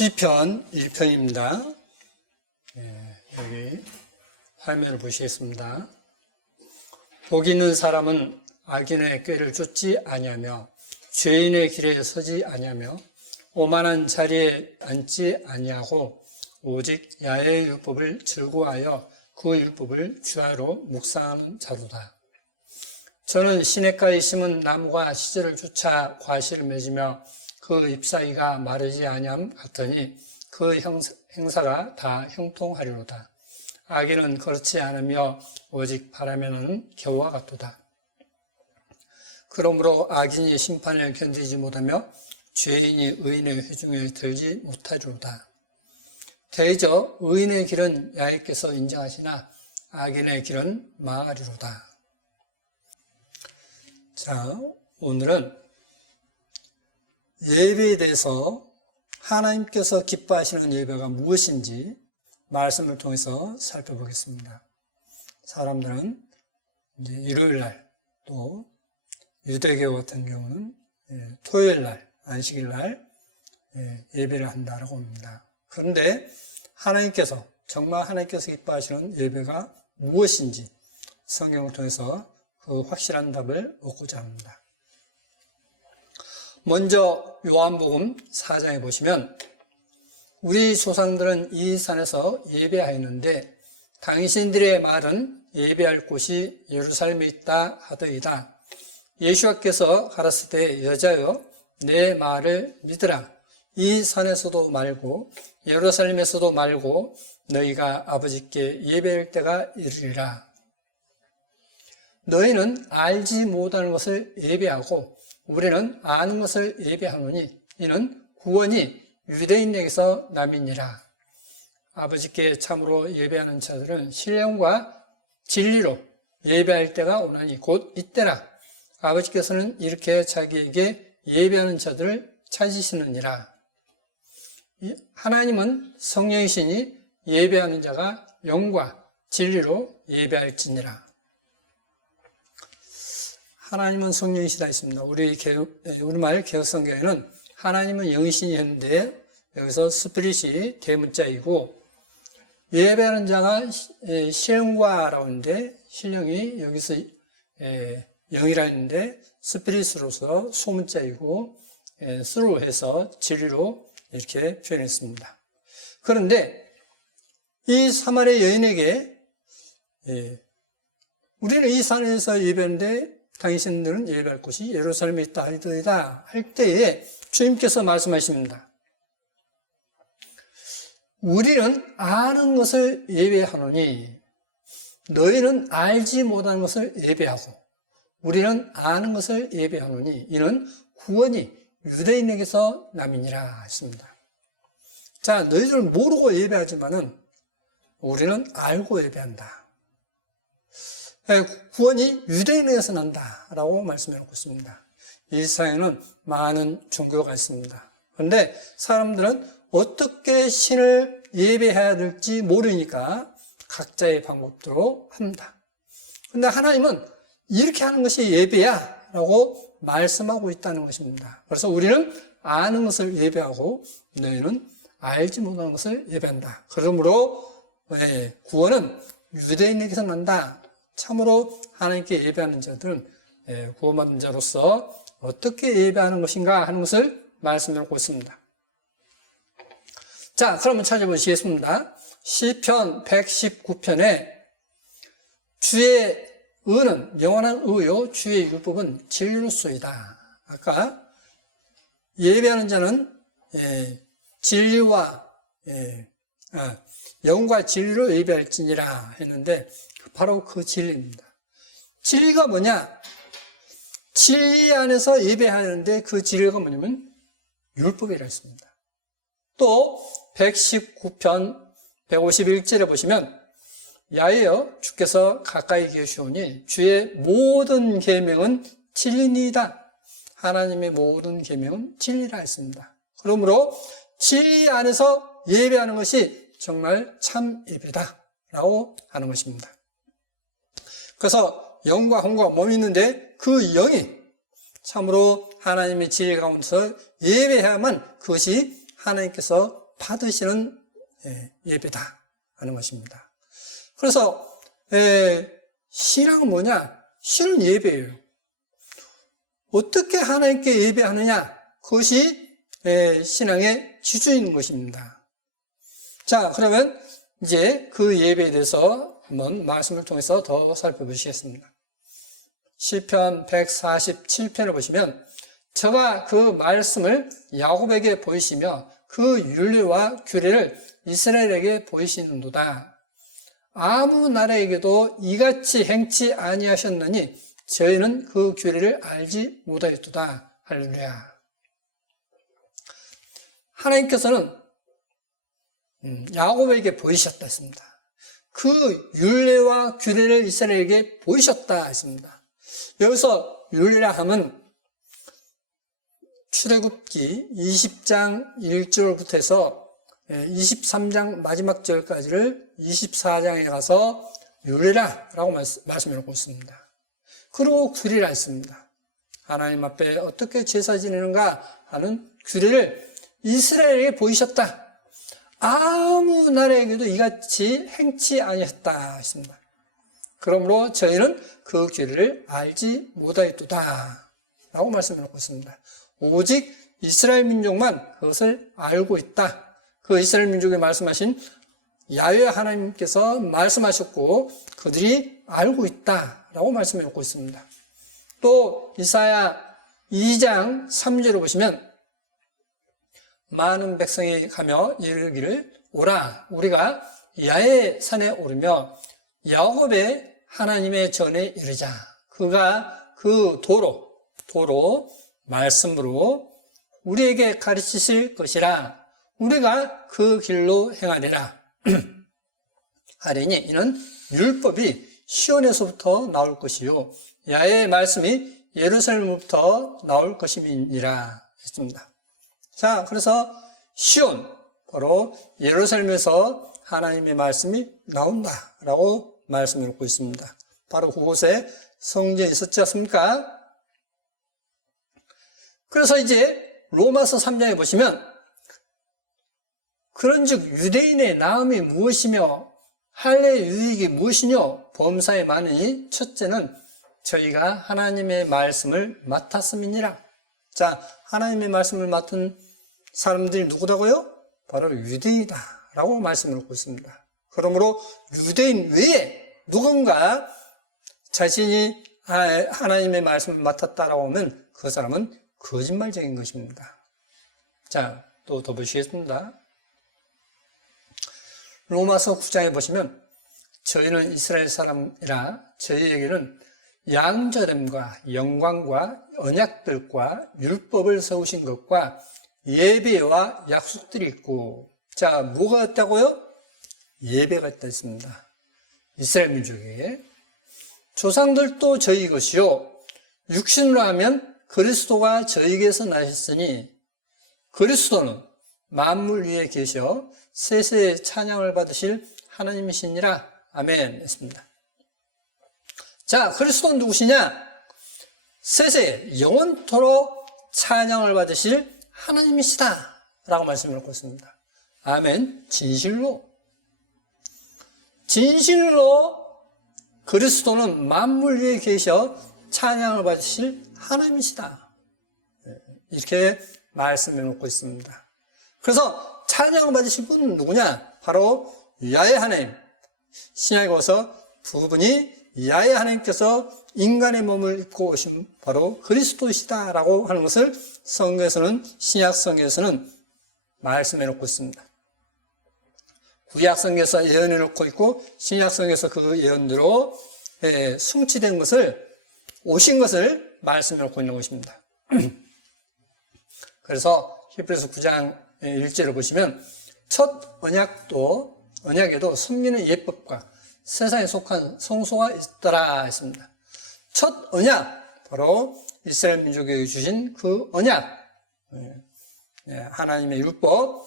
시편 1편입니다. 여기 화면을 보시겠습니다. 복 있는 사람은 악인의 꾀를 쫓지 아니하며 죄인의 길에 서지 아니하며 오만한 자리에 앉지 아니하고 오직 야훼의 율법을 즐거워하여 그 율법을 주야로 묵상하는 자로다. 저는 시냇가에 심은 나무가 시절을 쫓아 과실을 맺으며 그 잎사귀가 마르지 아니함 같으니 그 행사가 다 형통하리로다. 악인은 그렇지 않으며 오직 바라면은 겨우와 같도다. 그러므로 악인이 심판을 견디지 못하며 죄인이 의인의 회중에 들지 못하리로다. 대저 의인의 길은 야훼께서 인정하시나 악인의 길은 망하리로다. 자, 오늘은 예배에 대해서 하나님께서 기뻐하시는 예배가 무엇인지 말씀을 통해서 살펴보겠습니다. 사람들은 이제 일요일날 또 유대교 같은 경우는 토요일날, 안식일날 예배를 한다라고 합니다. 그런데 하나님께서 정말 하나님께서 기뻐하시는 예배가 무엇인지 성경을 통해서 그 확실한 답을 얻고자 합니다. 먼저 요한복음 4장에 보시면 우리 조상들은 이 산에서 예배하였는데 당신들의 말은 예배할 곳이 예루살렘에 있다 하더이다. 예수께서 가라사대 때 여자여 내 말을 믿으라. 이 산에서도 말고 예루살렘에서도 말고 너희가 아버지께 예배할 때가 이르리라. 너희는 알지 못하는 것을 예배하고 우리는 아는 것을 예배하노니 이는 구원이 유대인에게서 남이니라. 아버지께 참으로 예배하는 자들은 신령과 진리로 예배할 때가 오나니 곧 이때라. 아버지께서는 이렇게 자기에게 예배하는 자들을 찾으시느니라. 하나님은 성령이시니 예배하는 자가 영과 진리로 예배할지니라. 하나님은 성령이시다 했습니다. 우리말 개혁성경에는 하나님은 영이시니 했는데 여기서 스피릿이 대문자이고 예배하는 자가 신령과라고 하는데 신령이 여기서 영이라 했는데 스피릿으로서 소문자이고 스로 해서 진리로 이렇게 표현했습니다. 그런데 이 사마리아 여인에게 우리는 이 산에서 예배하는데 당신들은 예배할 곳이 예루살렘에 있다 하리더이다 할 때에 주님께서 말씀하십니다. 우리는 아는 것을 예배하노니 너희는 알지 못하는 것을 예배하고 우리는 아는 것을 예배하노니 이는 구원이 유대인에게서 남이니라 했습니다. 자, 너희들은 모르고 예배하지만은 우리는 알고 예배한다. 구원이 유대인에게서 난다라고 말씀해놓고 있습니다. 이 세상에는 많은 종교가 있습니다. 그런데 사람들은 어떻게 신을 예배해야 될지 모르니까 각자의 방법대로 합니다. 그런데 하나님은 이렇게 하는 것이 예배야 라고 말씀하고 있다는 것입니다. 그래서 우리는 아는 것을 예배하고 너희는 알지 못하는 것을 예배한다. 그러므로 구원은 유대인에게서 난다. 참으로 하나님께 예배하는 자들은 구원받은 자로서 어떻게 예배하는 것인가 하는 것을 말씀하고 있습니다. 자, 그러면 찾아보시겠습니다. 시편 119편에 주의 의는 영원한 의요 주의 율법은 진리로소이다. 아까 예배하는 자는 진리와 영과 진리로 예배할지니라 했는데 바로 그 진리입니다. 진리가 뭐냐? 진리 안에서 예배하는데 그 진리가 뭐냐면 율법이라 했습니다. 또 119편 151절에 보시면 야훼여 주께서 가까이 계시오니 주의 모든 계명은 진리니이다. 하나님의 모든 계명은 진리라 했습니다. 그러므로 진리 안에서 예배하는 것이 정말 참 예배다 라고 하는 것입니다. 그래서 영과 혼과 몸이 있는데 그 영이 참으로 하나님의 진리 가운데서 예배해야만 그것이 하나님께서 받으시는 예배다 하는 것입니다. 그래서 신앙은 뭐냐? 신은 예배예요. 어떻게 하나님께 예배하느냐? 그것이 신앙의 기준인 것입니다. 자, 그러면 이제 그 예배에 대해서 한번 말씀을 통해서 더 살펴보시겠습니다. 시편 147편을 보시면 저가 그 말씀을 야곱에게 보이시며 그 율례와 규례를 이스라엘에게 보이시는도다. 아무 나라에게도 이같이 행치 아니하셨느니 저희는 그 규례를 알지 못하였도다. 할렐루야. 하나님께서는 야곱에게 보이셨다 했습니다. 그 율례와 규례를 이스라엘에게 보이셨다 했습니다. 여기서 율례라 함은 출애굽기 20장 1절부터 해서 23장 마지막 절까지를 24장에 가서 율례라라고 말씀해 놓고 있습니다. 그리고 규례라 했습니다. 하나님 앞에 어떻게 제사 지내는가 하는 규례를 이스라엘에게 보이셨다. 아무 나라에게도 이같이 행치 아니했다 했습니다. 그러므로 저희는 그 규례를 알지 못하였도다 라고 말씀해 놓고 있습니다. 오직 이스라엘 민족만 그것을 알고 있다. 그 이스라엘 민족에 말씀하신 야훼 하나님께서 말씀하셨고 그들이 알고 있다라고 말씀해 놓고 있습니다. 또 이사야 2장 3절을 보시면 많은 백성이 가며 이르기를 오라 우리가 야훼 산에 오르며 야곱의 하나님의 전에 이르자. 그가 그 도로 말씀으로 우리에게 가르치실 것이라 우리가 그 길로 행하리라. 하리니 이는 율법이 시온에서부터 나올 것이요 야훼의 말씀이 예루살렘으로부터 나올 것임이니라 했습니다. 자, 그래서 시온, 바로 예루살렘에서 하나님의 말씀이 나온다라고 말씀을 놓고 있습니다. 바로 그곳에 성전이 있었지 않습니까? 그래서 이제 로마서 3장에 보시면 그런즉 유대인의 나음이 무엇이며 할례의 유익이 무엇이뇨? 범사에 많으니 첫째는 저희가 하나님의 말씀을 맡았음이니라. 자, 하나님의 말씀을 맡은 사람들이 누구다고요? 바로 유대인이다 라고 말씀을 놓고 있습니다. 그러므로 유대인 외에 누군가 자신이 하나님의 말씀을 맡았다라고 하면 그 사람은 거짓말쟁인 것입니다. 자, 또 더 보시겠습니다. 로마서 9장에 보시면 저희는 이스라엘 사람이라 저희에게는 양자됨과 영광과 언약들과 율법을 세우신 것과 예배와 약속들이 있고, 자, 뭐가 있다고요? 예배가 있다 했습니다. 이스라엘 민족에게. 조상들도 저희 것이요 육신으로 하면 그리스도가 저희에게서 나셨으니 그리스도는 만물 위에 계셔 세세의 찬양을 받으실 하나님이시니라. 아멘 했습니다. 자, 그리스도는 누구시냐? 세세 영원토록 찬양을 받으실 하나님이시다 라고 말씀을 놓고 있습니다. 아멘. 진실로 그리스도는 만물 위에 계셔 찬양을 받으실 하나님이시다. 이렇게 말씀해 놓고 있습니다. 그래서 찬양을 받으실 분은 누구냐? 바로 야훼 하나님. 신약에 와서 부분이 야훼 하나님께서 인간의 몸을 입고 오신 바로 그리스도이시다라고 하는 것을 성경에서는, 신약 성경에서는 말씀해 놓고 있습니다. 구약 성경에서 예언해 놓고 있고 신약 성경에서 그 예언대로 성취된 것을, 오신 것을 말씀해 놓고 있는 것입니다. 그래서 히브리서 9장 1절을 보시면 첫 언약에도 섬기는 예법과 세상에 속한 성소가 있더라 했습니다. 첫 언약, 바로 이스라엘 민족에게 주신 그 언약, 하나님의 율법,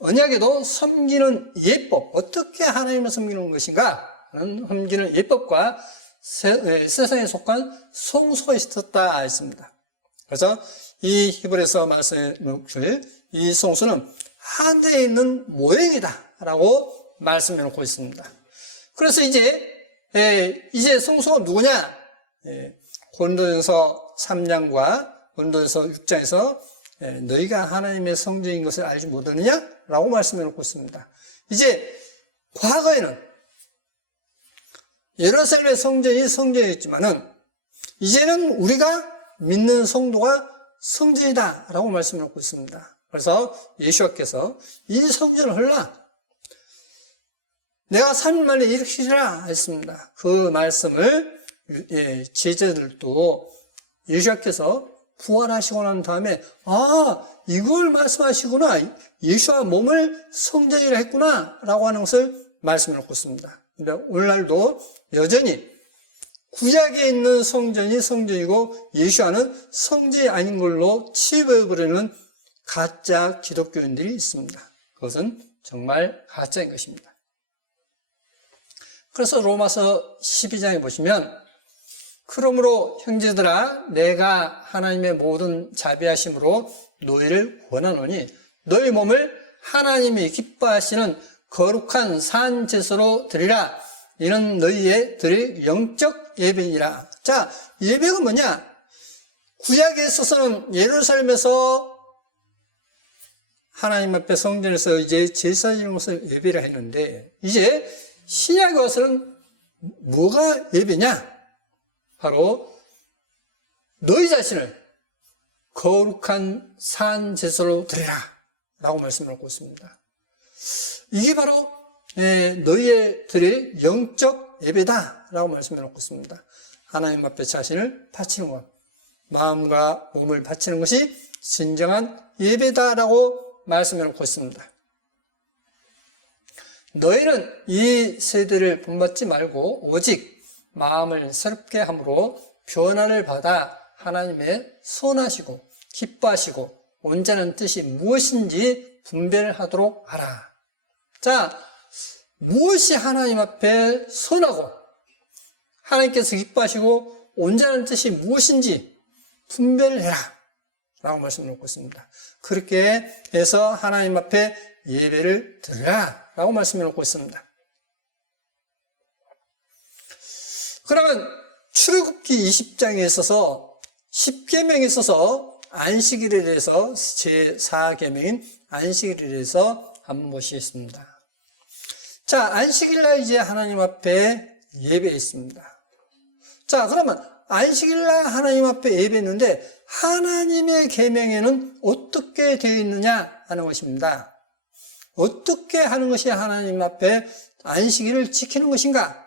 언약에도 섬기는 예법, 어떻게 하나님을 섬기는 것인가 하는 섬기는 예법과 세상에 속한 성소가 있었다 했습니다. 그래서 이 히브리서 말씀의 이 성소는 하늘에 있는 모형이다 라고 말씀해 놓고 있습니다. 그래서 이제 성소가 누구냐? 고린도전서 3장과 고린도전서 6장에서 너희가 하나님의 성전인 것을 알지 못하느냐? 라고 말씀해 놓고 있습니다. 이제 과거에는 예루살렘의 성전이 성전이었지만은 이제는 우리가 믿는 성도가 성전이다 라고 말씀해 놓고 있습니다. 그래서 예수께서 이 성전을 헐라 내가 3일 만에 일으키리라 했습니다. 그 말씀을 제자들도 예수께서 부활하시고 난 다음에 이걸 말씀하시구나, 예수와 몸을 성전이라 했구나 라고 하는 것을 말씀해 놓고 있습니다. 근데 오늘날도 여전히 구약에 있는 성전이 성전이고 예수와는 성전이 아닌 걸로 치부해버리는 가짜 기독교인들이 있습니다. 그것은 정말 가짜인 것입니다. 그래서 로마서 12장에 보시면 그러므로 형제들아 내가 하나님의 모든 자비하심으로 너희를 권하노니 너희 몸을 하나님이 기뻐하시는 거룩한 산 제사로 드리라. 이는 너희의 드릴 영적 예배이라. 자, 예배가 뭐냐? 구약에 있어서는 예루살렘에서 하나님 앞에 성전에서 이제 제사 지는 것을 예배라 했는데 이제 신약에 와서는 뭐가 예배냐? 바로 너희 자신을 거룩한 산 제사로 드리라 라고 말씀을 하고 있습니다. 이게 바로 너희의 드릴 영적 예배다 라고 말씀해 놓고 있습니다. 하나님 앞에 자신을 바치는 것, 마음과 몸을 바치는 것이 진정한 예배다 라고 말씀해 놓고 있습니다. 너희는 이 세대를 본받지 말고 오직 마음을 새롭게 함으로 변화를 받아 하나님의 선하시고 기뻐하시고 온전한 뜻이 무엇인지 분별하도록 하라. 자, 무엇이 하나님 앞에 선하고 하나님께서 기뻐하시고 온전한 뜻이 무엇인지 분별해라 라고 말씀을 놓고 있습니다. 그렇게 해서 하나님 앞에 예배를 드리라 라고 말씀을 놓고 있습니다. 그러면 출애굽기 20장에 있어서 10계명에 있어서 안식일에 대해서 제4계명인 안식일에 대해서 한번 보시겠습니다. 자, 안식일날 이제 하나님 앞에 예배했습니다. 자, 그러면 안식일날 하나님 앞에 예배했는데 하나님의 계명에는 어떻게 되어 있느냐 하는 것입니다. 어떻게 하는 것이 하나님 앞에 안식일을 지키는 것인가?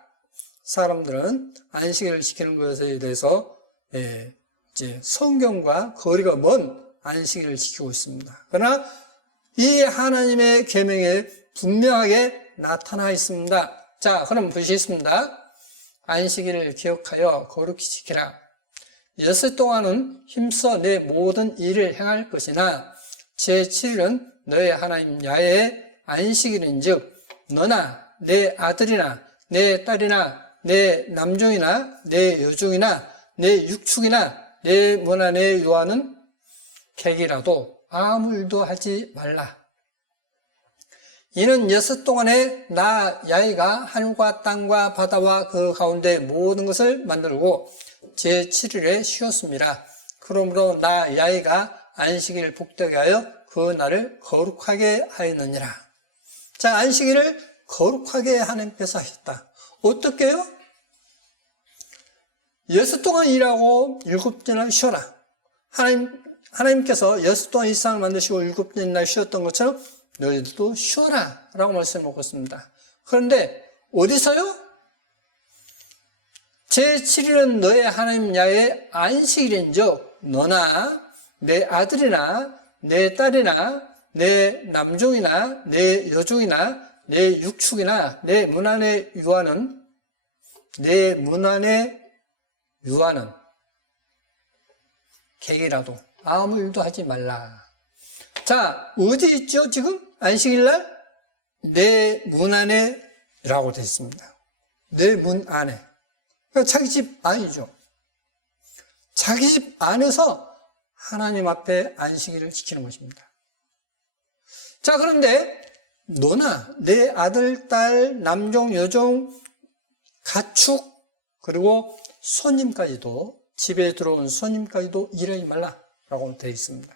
사람들은 안식일을 지키는 것에 대해서 이제 성경과 거리가 먼 안식일을 지키고 있습니다. 그러나 이 하나님의 계명에 분명하게 나타나 있습니다. 자, 그럼 보시겠습니다. 안식일을 기억하여 거룩히 지키라. 여섯 동안은 힘써 내 모든 일을 행할 것이나 제7일은 너의 하나님 야훼의 안식일인즉 너나 내 아들이나 내 딸이나 내 남종이나 내 여종이나 내 육축이나 내 문화 내 유아는 객이라도 아무 일도 하지 말라. 이는 여섯 동안에 나 야훼가 하늘과 땅과 바다와 그 가운데 모든 것을 만들고 제7일에 쉬었습니다. 그러므로 나 야훼가 안식일을 복되게 하여 그 날을 거룩하게 하였느니라. 자, 안식일을 거룩하게 하나님께서 하셨다. 어떻게 해요? 여섯 동안 일하고 일곱 날 쉬어라. 하나님께서 여섯 동안 일상을 만드시고 일곱 날 쉬었던 것처럼 너희들도 쉬어라 라고 말씀을 먹었습니다. 그런데 어디서요? 제7일은 너의 하나님 야훼의 안식일인즉 너나 내 아들이나 내 딸이나 내 남종이나 내 여종이나 내 육축이나 내 문안의 유아는 객이라도 아무 일도 하지 말라. 자, 어디 있죠 지금? 안식일날? 내 문 안에라고 되어 있습니다. 내 문 안에. 그러니까 자기 집 안이죠. 자기 집 안에서 하나님 앞에 안식일을 지키는 것입니다. 자, 그런데 너나 내 아들, 딸, 남종, 여종, 가축, 그리고 손님까지도, 집에 들어온 손님까지도 일하지 말라라고 되어 있습니다.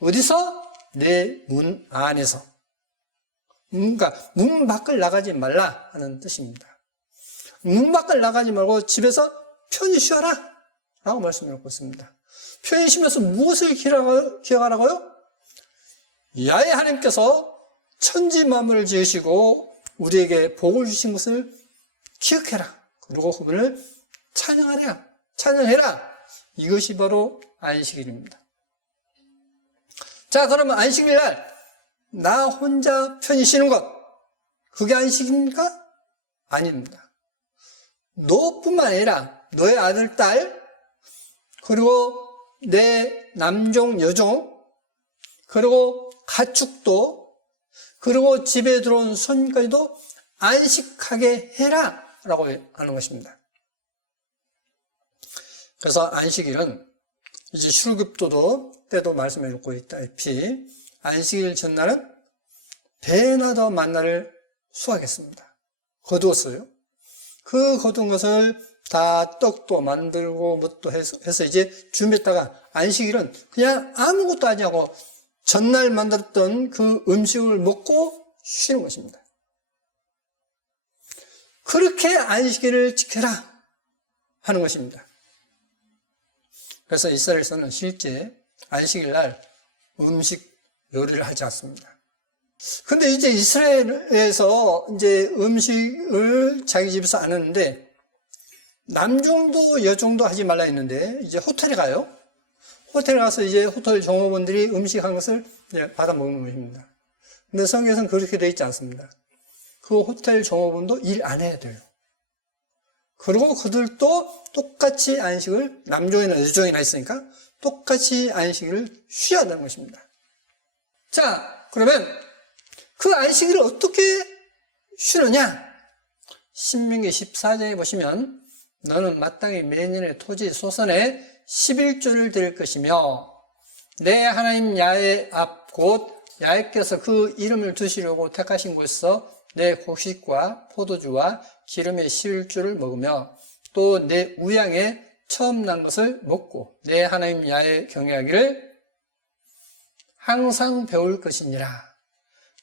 어디서? 내 문 안에서. 그러니까 문 밖을 나가지 말라 하는 뜻입니다. 문 밖을 나가지 말고 집에서 편히 쉬어라 라고 말씀을 하고 있습니다. 편히 쉬면서 무엇을 기억하라고요? 야훼 하나님께서 천지 만물을 지으시고 우리에게 복을 주신 것을 기억해라. 그리고 그분을 찬양해라. 이것이 바로 안식일입니다. 자, 그러면 안식일 날 나 혼자 편히 쉬는 것, 그게 안식입니까? 아닙니다. 너뿐만 아니라 너의 아들, 딸, 그리고 내 남종, 여종, 그리고 가축도, 그리고 집에 들어온 손님까지도 안식하게 해라 라고 하는 것입니다. 그래서 안식일은 이제 출애굽도 때도 말씀해 놓고 있다시피 안식일 전날은 배나더 만나를 수확했습니다. 거두었어요. 그 거둔 것을 다 떡도 만들고 뭣도 해서 이제 준비했다가 안식일은 그냥 아무것도 하지 않고 전날 만들었던 그 음식을 먹고 쉬는 것입니다. 그렇게 안식일을 지켜라 하는 것입니다. 그래서 이스라엘에서는 실제 안식일 날 음식 요리를 하지 않습니다. 근데 이제 이스라엘에서 이제 음식을 자기 집에서 안 하는데 남종도 여종도 하지 말라 했는데 이제 호텔에 가요. 호텔에 가서 이제 호텔 종업원들이 음식한 것을 이제 받아 먹는 것입니다. 근데 성경에서는 그렇게 되어 있지 않습니다. 그 호텔 종업원도 일 안 해야 돼요. 그리고 그들도 똑같이 안식을, 남종이나 여종이나 있으니까 똑같이 안식일을 쉬어야 하는 것입니다. 자, 그러면 그 안식일을 어떻게 쉬느냐? 신명기 14장에 보시면 너는 마땅히 매년의 토지 소선에 11조를 드릴 것이며 내 하나님 야훼 앞 곧 야훼께서 그 이름을 두시려고 택하신 곳에서 내 곡식과 포도주와 기름의 11조를 먹으며 또 내 우양에 처음 난 것을 먹고 내 하나님 야훼 경외하기를 항상 배울 것이니라.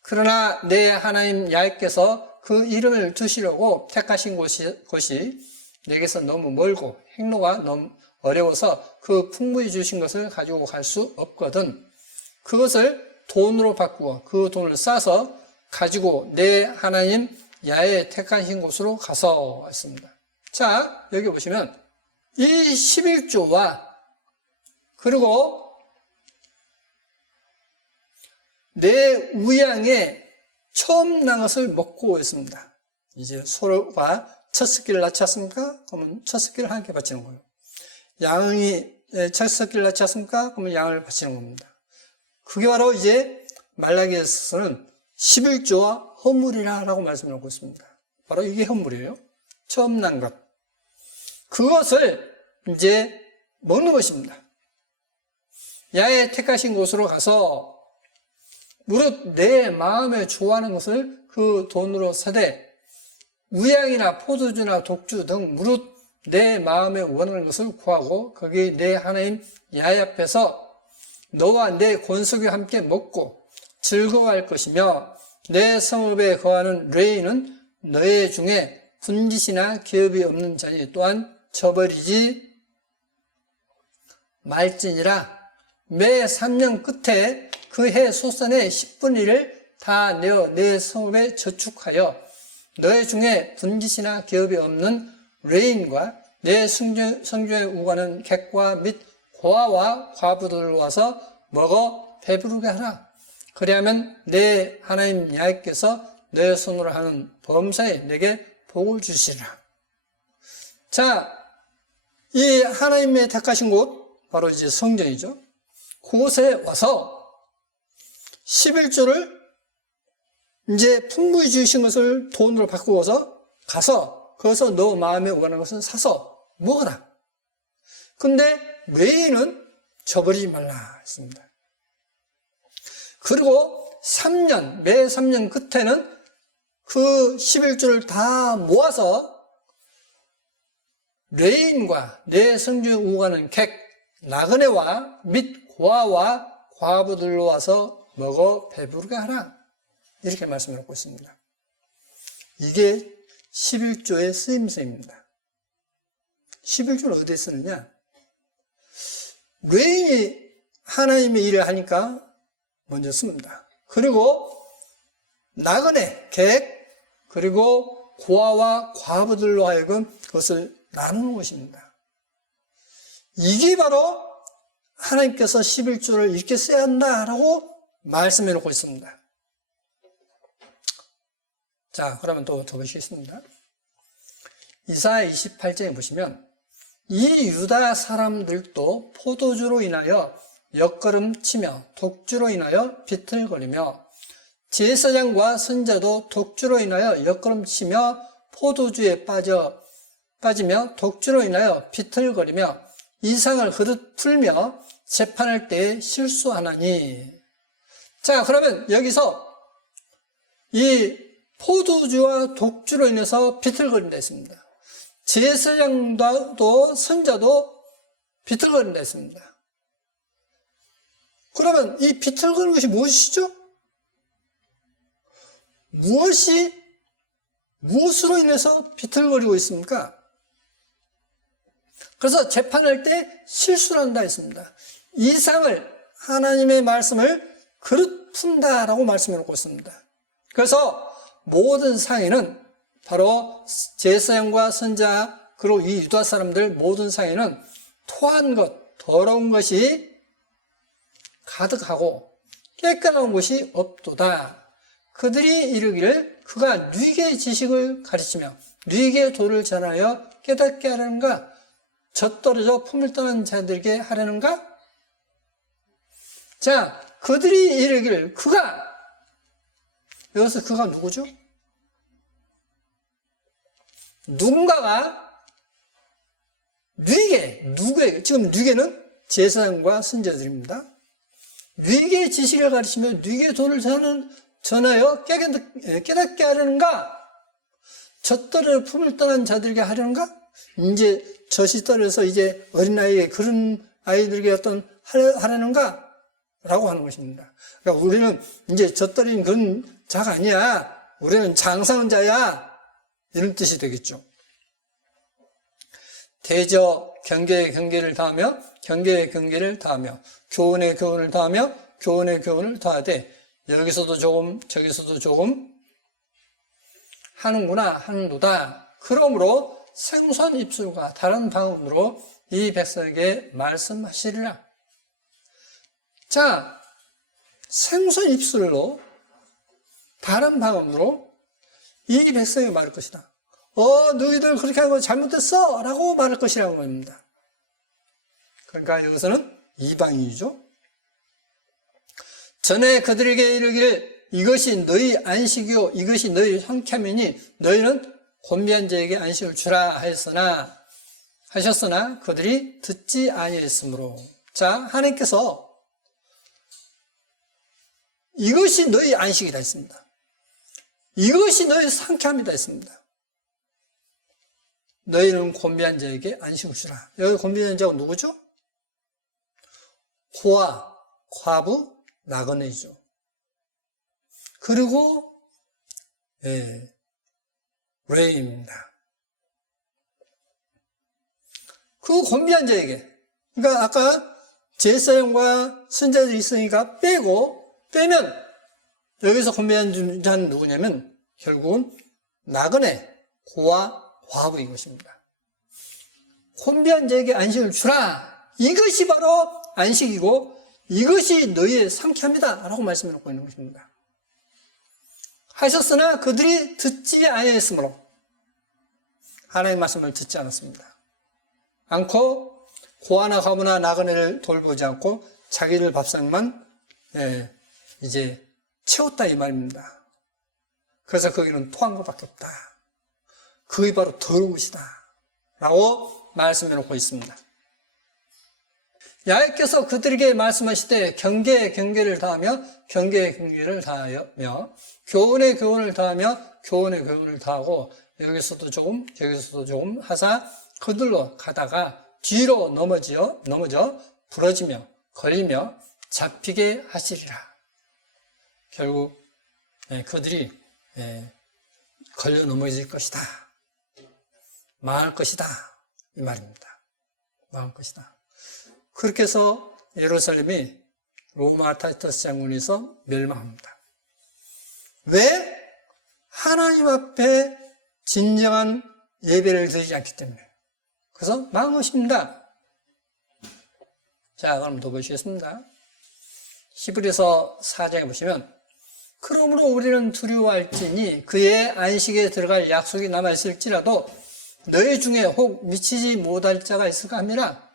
그러나 내 하나님 야훼께서 그 이름을 두시려고 택하신 곳이 내게서 너무 멀고 행로가 너무 어려워서 그 풍부히 주신 것을 가지고 갈 수 없거든. 그것을 돈으로 바꾸어 그 돈을 싸서 가지고 내 하나님 야훼 택하신 곳으로 가서 왔습니다. 자, 여기 보시면 이 11조와 그리고 내 우양에 처음 난 것을 먹고 있습니다. 이제 소가 첫 새끼를 낳았습니까? 그러면 첫 새끼를 함께 바치는 거예요. 양이 첫 새끼를 낳았습니까? 그러면 양을 바치는 겁니다. 그게 바로 이제 말라기에서는 11조와 허물이라고 말씀하고 있습니다. 바로 이게 허물이에요. 처음 난 것. 그것을 이제 먹는 것입니다. 야훼 택하신 곳으로 가서 무릇 내 마음에 좋아하는 것을 그 돈으로 사되 우양이나 포도주나 독주 등 무릇 내 마음에 원하는 것을 구하고 거기 내 하나님 야훼 앞에서 너와 내 권속이 함께 먹고 즐거워할 것이며 내 성읍에 거하는 레위는 너희 중에 분깃이나 기업이 없는 자니 또한 저버리지 말지니라. 매 3년 끝에 그 해 소선의 10분의 1을 다 내어 내 성읍에 저축하여 너희 중에 분깃이나 기업이 없는 레인과 내 성중에 오가는 객과 및 고아와 과부들을 와서 먹어 배부르게 하라. 그리하면 내 하나님 야훼께서 내 손으로 하는 범사에 내게 복을 주시리라. 자, 이 하나님의 택하신 곳 바로 이제 성전이죠. 그곳에 와서 11조를 이제 풍부히 주신 것을 돈으로 바꾸어서 가서 거기서 너 마음에 원하는 것을 사서 먹어라. 근데 외에는 저버리지 말라 했습니다. 그리고 3년, 매 3년 끝에는 그 11조를 다 모아서 레인과 내 성중에 오가는 객, 나그네와 및 고아와 과부들로 와서 먹어 배부르게 하라. 이렇게 말씀을 하고 있습니다. 이게 11조의 쓰임새입니다. 11조를 어디에 쓰느냐? 레인이 하나님의 일을 하니까 먼저 씁니다. 그리고 나그네, 객, 그리고 고아와 과부들로 하여금 그것을 나누는 것입니다. 이게 바로 하나님께서 11조를 이렇게 써야 한다라고 말씀해 놓고 있습니다. 자, 그러면 또 더 보시겠습니다. 이사야 28장에 보시면 이 유다 사람들도 포도주로 인하여 옆걸음치며 독주로 인하여 비틀거리며 제사장과 선자도 독주로 인하여 옆걸음치며 포도주에 빠지며 독주로 인하여 비틀거리며 이상을 흐릿 풀며 재판할 때에 실수하나니. 자, 그러면 여기서 이 포도주와 독주로 인해서 비틀거린다 했습니다. 제사장도 선자도 비틀거린다 했습니다. 그러면 이 비틀거리는 것이 무엇이죠? 무엇으로 인해서 비틀거리고 있습니까? 그래서 재판할 때 실수를 한다 했습니다. 이상을, 하나님의 말씀을 그릇 푼다라고 말씀해 놓고 있습니다. 그래서 모든 상에는 바로 제사장과 선자 그리고 이 유다 사람들 모든 상에는 토한 것, 더러운 것이 가득하고 깨끗한 것이 없도다. 그들이 이르기를 그가 뉘게 지식을 가르치며 뉘게 도를 전하여 깨닫게 하려는가? 젖떨어져 품을 떠난 자들에게 하려는가? 자, 그들이 이르기를 그가, 여기서 그가 누구죠? 누군가가 누구에게, 지금 뉘게는 제사장과 선자들입니다. 뉘게 지식을 가르치며 뉘게 도를 전하여 깨닫게 하려는가? 젖떨어 품을 떠난 자들에게 하려는가? 이제 젖이 떨어져서 이제 어린아이에게 그런 아이들에게 하려는가? 라고 하는 것입니다. 그러니까 우리는 이제 젖떨어진 그런 자가 아니야. 우리는 장성한 자야. 이런 뜻이 되겠죠. 대저 경계의 경계를 다하며 경계의 경계를 다하며 교훈의 교훈을 다하며 교훈의 교훈을 다하되 여기서도 조금 저기서도 조금 하는도다. 그러므로 생선 입술과 다른 방언으로 이 백성에게 말씀하시리라. 자, 생선 입술로 다른 방언으로 이 백성에게 말할 것이다. 너희들 그렇게 한 거 잘못됐어! 라고 말할 것이라는 겁니다. 그러니까 여기서는 이방인이죠. 전에 그들에게 이르기를 이것이 너희 안식이요 이것이 너희 성쾌함이니 너희는 곤비한 자에게 안식을 주라 하셨으나 그들이 듣지 아니했으므로. 자, 하나님께서 이것이 너희 안식이다 했습니다. 이것이 너희 상쾌함이다 했습니다. 너희는 곤비한 자에게 안식을 주라. 여기 곤비한 자가 누구죠? 고아, 과부, 나그네이죠. 그리고 레인입니다. 그 곤비한 자에게, 그러니까 아까 제사장과 선자들이 있으니까 빼면 여기서 곤비한 자는 누구냐면 결국은 나그네, 고아, 과부인 것입니다. 곤비한 자에게 안식을 주라. 이것이 바로 안식이고 이것이 너희의 상쾌함이다 라고 말씀해 놓고 있는 것입니다. 하셨으나 그들이 듣지 아니했으므로 하나님의 말씀을 듣지 않고 고아나 과부나 나그네를 돌보지 않고 자기들 밥상만 이제 채웠다 이 말입니다. 그래서 거기는 토한 것밖에 없다. 그게 바로 더러운 것이다 라고 말씀해 놓고 있습니다. 야훼께서 그들에게 말씀하시되 경계에 경계를 다하며 경계에 경계를 다하며 교훈에 교훈을 다하며 교훈에 교훈을 다하고 여기서도 조금 여기서도 조금 하사 그들로 가다가 뒤로 넘어져 부러지며 걸리며 잡히게 하시리라. 결국 그들이 걸려 넘어질 것이다. 망할 것이다. 이 말입니다. 망할 것이다. 그렇게 해서 예루살렘이 로마 타이터스 장군에서 멸망합니다. 왜? 하나님 앞에 진정한 예배를 드리지 않기 때문에. 그래서 망한 것입니다. 자, 그럼 더 보시겠습니다. 히브리서 4장에 보시면 그러므로 우리는 두려워할지니 그의 안식에 들어갈 약속이 남아있을지라도 너희 중에 혹 미치지 못할 자가 있을까 함이라.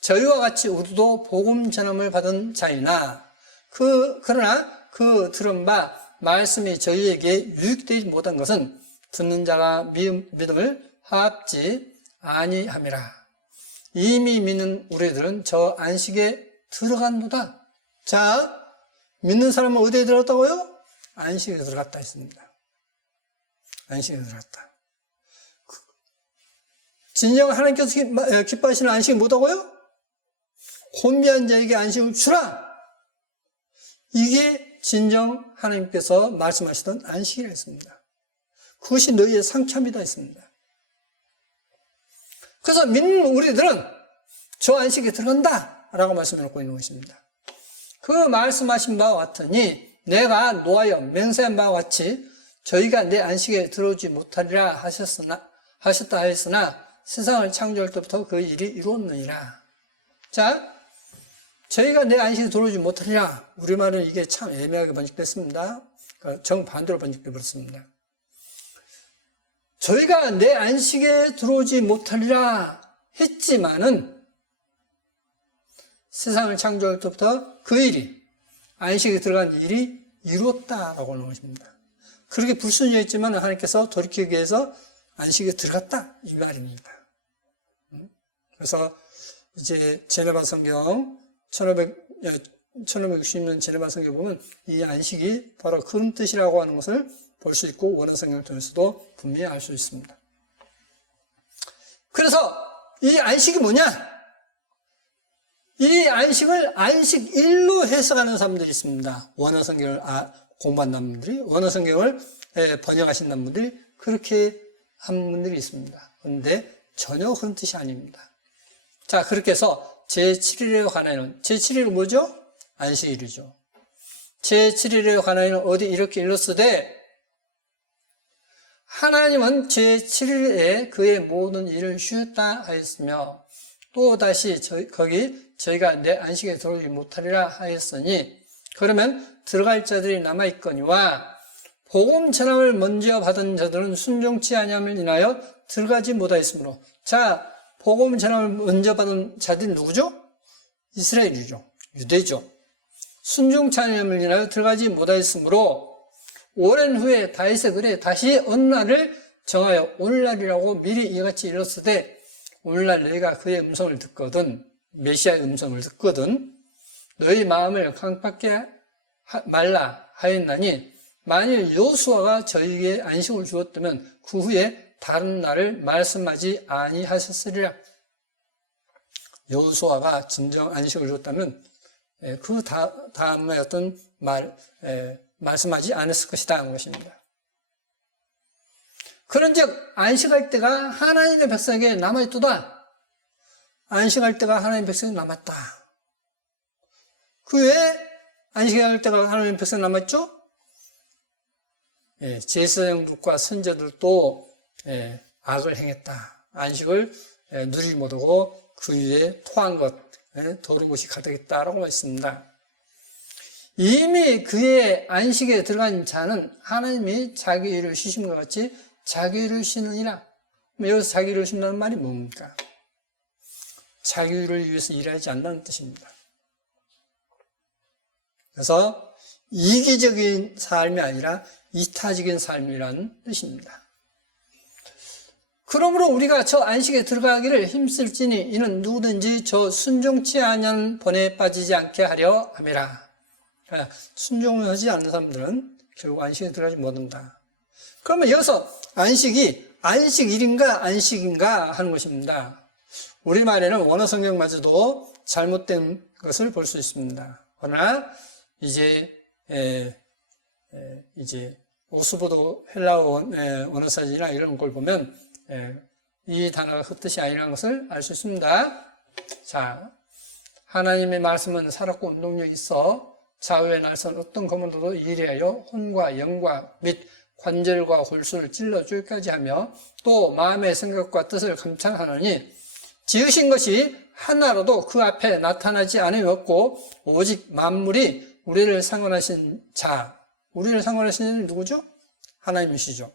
저희와 같이 우리도 복음 전함을 받은 자이나 그러나 그 들은 바 말씀이 저희에게 유익되지 못한 것은 듣는 자가 믿음을 화합지 아니함이라. 이미 믿는 우리들은 저 안식에 들어간도다. 자, 믿는 사람은 어디에 들어갔다고요? 안식에 들어갔다 했습니다. 안식에 들어갔다. 진정 하나님께서 기뻐하시는 안식이 뭐다고요? 혼미한 자에게 안식을 주라. 이게 진정 하나님께서 말씀하시던 안식이라 했습니다. 그것이 너희의 상참이다 했습니다. 그래서 믿는 우리들은 저 안식에 들어간다 라고 말씀해 놓고 있는 것입니다. 그 말씀하신 바와 같으니 내가 노하여 맹세한 바와 같이 저희가 내 안식에 들어오지 못하리라 하셨다 하였으나 세상을 창조할 때부터 그 일이 이루었느니라. 자, 저희가 내 안식에 들어오지 못하리라. 우리말은 이게 참 애매하게 번역됐습니다. 정반대로 번역돼 버렸습니다. 저희가 내 안식에 들어오지 못하리라 했지만은 세상을 창조할 때부터 그 일이, 안식에 들어간 일이 이루었다라고 하는 것입니다. 그렇게 불순종했지만 하나님께서 돌이키기 위해서 안식에 들어갔다 이 말입니다. 그래서 이제 제네바 성경 1560년 제네바 성경 보면 이 안식이 바로 그런 뜻이라고 하는 것을 볼 수 있고 원어 성경을 통해서도 분명히 알 수 있습니다. 그래서 이 안식이 뭐냐? 이 안식을 안식일로 해석하는 사람들이 있습니다. 원어 성경을 공부한 분들이, 원어 성경을 번역하신 분들이 그렇게 한 분들이 있습니다. 그런데 전혀 그런 뜻이 아닙니다. 자, 그렇게 해서 제7일에 관하여는, 제7일은 뭐죠? 안식일이죠. 제7일에 관하여는 어디 이렇게 일렀으되 하나님은 제7일에 그의 모든 일을 쉬었다 하였으며 또 다시 저희가 내 안식에 들어오지 못하리라 하였으니 그러면 들어갈 자들이 남아있거니와 복음 전함을 먼저 받은 자들은 순종치 아니함을 인하여 들어가지 못하였으므로. 자, 복음 전함을 먼저 받은 자들이 누구죠? 이스라엘이죠. 유대죠. 순종치 아니함을 인하여 들어가지 못하였으므로 오랜 후에 다윗의 글에 다시 어느 날을 정하여 오늘날이라고 미리 이같이 일렀으되 오늘날 너희가 그의 음성을 듣거든, 메시아의 음성을 듣거든 너희 마음을 강팍게 말라 하였나니 만일 여호수아가 저희에게 안식을 주었다면 그 후에 다른 날을 말씀하지 아니하셨으리라. 여호수아가 진정 안식을 주었다면 그 다음에 어떤 말씀하지 않았을 것이다 하는 것입니다. 그런즉 안식할 때가 하나님의 백성에게 남아있도다. 안식할 때가 하나님의 백성에게 남았다. 그 외에 안식할 때가 하나님의 백성에게 남았죠? 제사장들과 선지자들도 악을 행했다. 안식을 누리지 못하고 그 위에 토한 것, 더러운 것이 가득했다라고 했습니다. 이미 그의 안식에 들어간 자는 하나님이 자기 일을 쉬신 것 같이 자기 일을 쉬느니라. 여기서 자기 일을 쉰다는 말이 뭡니까? 자기 일을 위해서 일하지 않는다는 뜻입니다. 그래서 이기적인 삶이 아니라 이타적인 삶이라는 뜻입니다. 그러므로 우리가 저 안식에 들어가기를 힘쓸지니 이는 누구든지 저 순종치 아니한 번에 빠지지 않게 하려 함이라. 순종을 하지 않는 사람들은 결국 안식에 들어가지 못한다. 그러면 여기서 안식이 안식일인가 안식인가 하는 것입니다. 우리말에는 원어 성경마저도 잘못된 것을 볼 수 있습니다. 그러나 이제 오스보드 헬라어 원어 사전이나 이런 걸 보면 이 단어가 그 뜻이 아니라는 것을 알 수 있습니다. 자, 하나님의 말씀은 살았고 운동력이 있어 좌우의 날선 어떤 검은도도 이리하여 혼과 영과 및 관절과 골수를 찔러 죽기까지 하며 또 마음의 생각과 뜻을 감찰하느니 지으신 것이 하나로도 그 앞에 나타나지 않음이 없고 오직 만물이 우리를 상관하신 자, 우리를 상관하신 이는 누구죠? 하나님이시죠.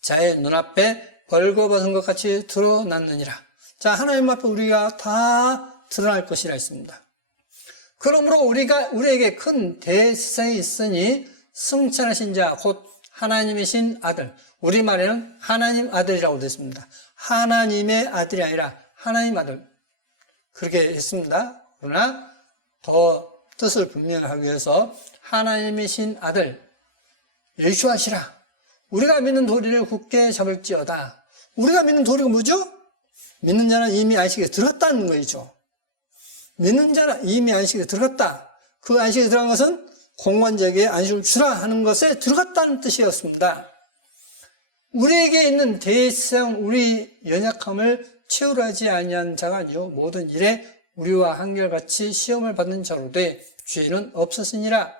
자의 눈앞에 벌거벗은 것 같이 드러났느니라. 자, 하나님 앞에 우리가 다 드러날 것이라 했습니다. 그러므로 우리에게 큰 대세상이 있으니 승천하신 자, 곧 하나님이신 아들. 우리말에는 하나님 아들이라고 되어 있습니다. 하나님의 아들이 아니라 하나님 아들. 그렇게 했습니다. 그러나 더 뜻을 분명하기 위해서 하나님이신 아들, 예수하시라. 우리가 믿는 도리를 굳게 잡을지어다. 우리가 믿는 도리가 뭐죠? 믿는 자는 이미 안식에 들어갔다는 거죠. 믿는 자는 이미 안식에 들어갔다. 그 안식에 들어간 것은 공관자에게 안식을 주라 하는 것에 들어갔다는 뜻이었습니다. 우리에게 있는 대상 우리 연약함을 채우려 하지 아니한 자가 아니요 모든 일에 우리와 한결같이 시험을 받는 자로 돼 죄는 없었으니라.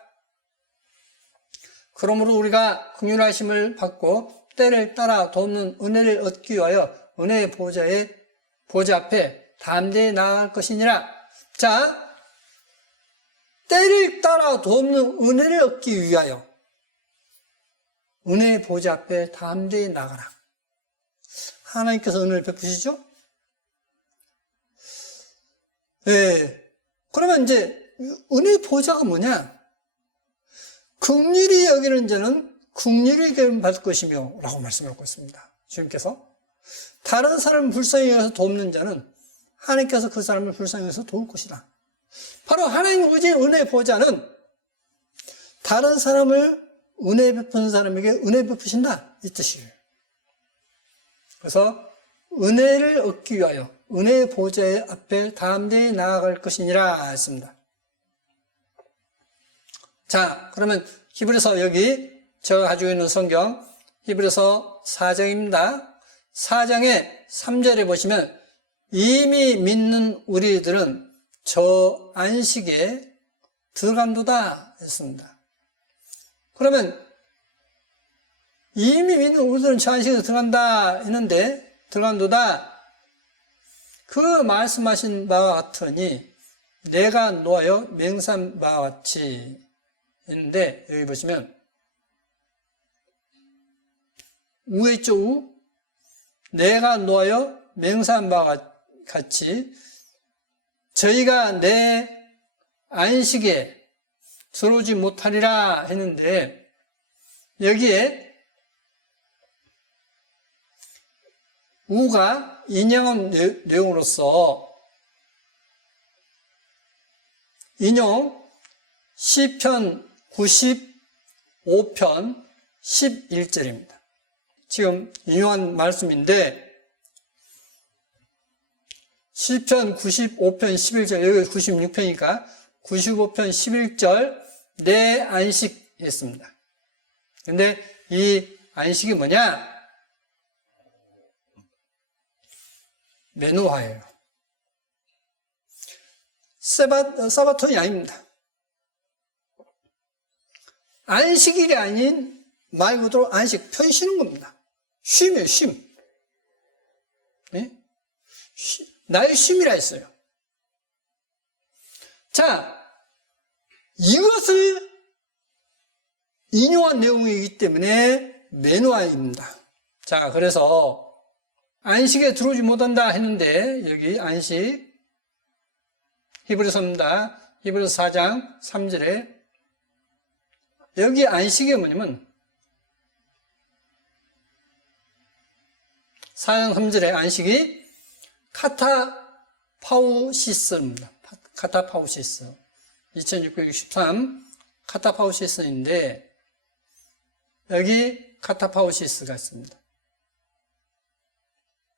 그러므로 우리가 긍휼하심을 받고 때를 따라 돕는 은혜를 얻기 위하여 은혜의 보좌 앞에 담대히 나아갈 것이니라. 자, 때를 따라 돕는 은혜를 얻기 위하여 은혜의 보좌 앞에 담대히 나가라. 하나님께서 은혜를 베푸시죠? 네. 그러면 이제 은혜의 보좌가 뭐냐? 긍휼히 여기는 자는 긍휼히 받을 것이며 라고 말씀하고 있습니다. 주님께서 다른 사람을 불쌍히 여겨서 돕는 자는 하나님께서 그 사람을 불쌍히 여겨서 도울 것이다. 바로 하나님 우주의 은혜의 보좌는 다른 사람을 은혜 베푸는 사람에게 은혜 베푸신다 이 뜻이에요. 그래서 은혜를 얻기 위하여 은혜의 보좌의 앞에 담대히 나아갈 것이니라 했습니다. 자, 그러면 히브리서 여기 제가 가지고 있는 성경 히브리서 4장입니다. 4장의 3절에 보시면 이미 믿는 우리들은 저 안식에 들어간도다 했습니다. 그러면 이미 믿는 우리들은 저 안식에 들어간다 했는데 들어간도다 그 말씀하신 바와 같으니 내가 노하여 맹세한 바와 같이 했는데 여기 보시면 우에 있죠. 우 내가 노하여 맹세한 바와 같이 저희가 내 안식에 들어오지 못하리라 했는데 여기에 우가 인용한 내용으로서 인용 시편 95편 11절입니다. 지금 인용한 말씀인데 시편 95편 11절 여기 96편이니까 95편 11절 내 안식 했습니다. 근데 이 안식이 뭐냐? 메노하예요. 사바톤이 아닙니다. 안식일이 아닌 말 그대로 안식, 편히 쉬는 겁니다. 쉼이에요, 쉼. 네? 나의 쉼이라 했어요. 자, 이것을 인용한 내용이기 때문에 메노아입니다. 자, 그래서 안식에 들어오지 못한다 했는데 여기 안식 히브리서입니다. 히브리서 4장 3절에 여기 안식이 뭐냐면 4장 3절의 안식이 카타파우시스입니다. 카타파우시스. 2663 카타파우시스인데 여기 카타파우시스가 있습니다.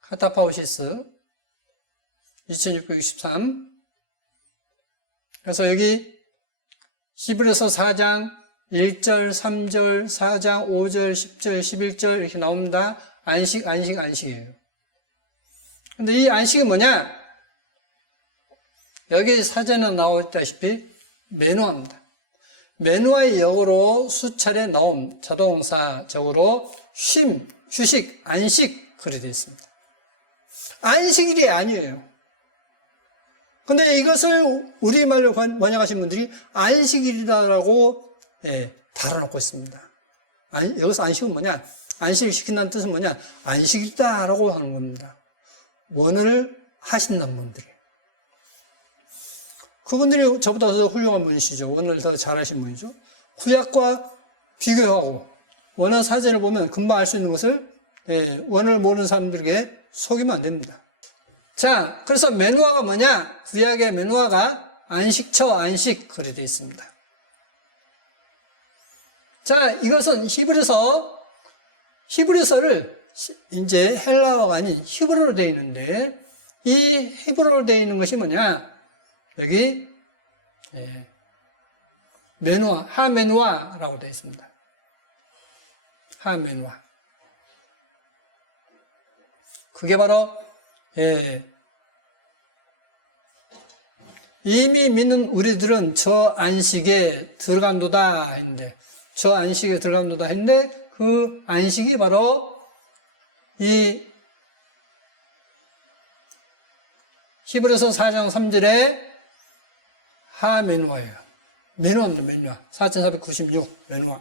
카타파우시스 2663. 그래서 여기 히브리서 4장 1절, 3절, 4장 5절, 10절, 11절 이렇게 나옵니다. 안식이에요. 근데 이 안식이 뭐냐? 여기 사전에 나와있다시피 메노아입니다. 메노아의 역으로 수차례 나온 자동사적으로 쉼, 휴식, 안식 그렇게 되어 있습니다. 안식일이 아니에요. 근데 이것을 우리말로 번역하신 분들이 안식일이다라고 달아놓고 있습니다. 여기서 안식은 뭐냐? 안식을 시킨다는 뜻은 뭐냐? 안식일이다라고 하는 겁니다. 원어를 하신다는 분들이. 그분들이 저보다 더 훌륭한 분이시죠. 원어를 더 잘하신 분이죠. 구약과 비교하고 원어 사전을 보면 금방 알 수 있는 것을 원어를 모르는 사람들에게 속이면 안 됩니다. 자, 그래서 메노아가 뭐냐? 구약의 메노아가 안식처, 안식 그래 되어 있습니다. 자, 이것은 히브리서를 이제 헬라어가 아닌 히브리어로 되어 있는데 이 히브리어로 되어 있는 것이 뭐냐? 여기 메노아, 하메노아라고 되어 있습니다. 하메노아. 그게 바로 이미 믿는 우리들은 저 안식에 들어간도다 했는데 저 안식에 들어간도다 했는데 그 안식이 바로 이 히브리서 4장 3절에 하메노아예요. 메노아입니다. 메노아. 4496 메노아.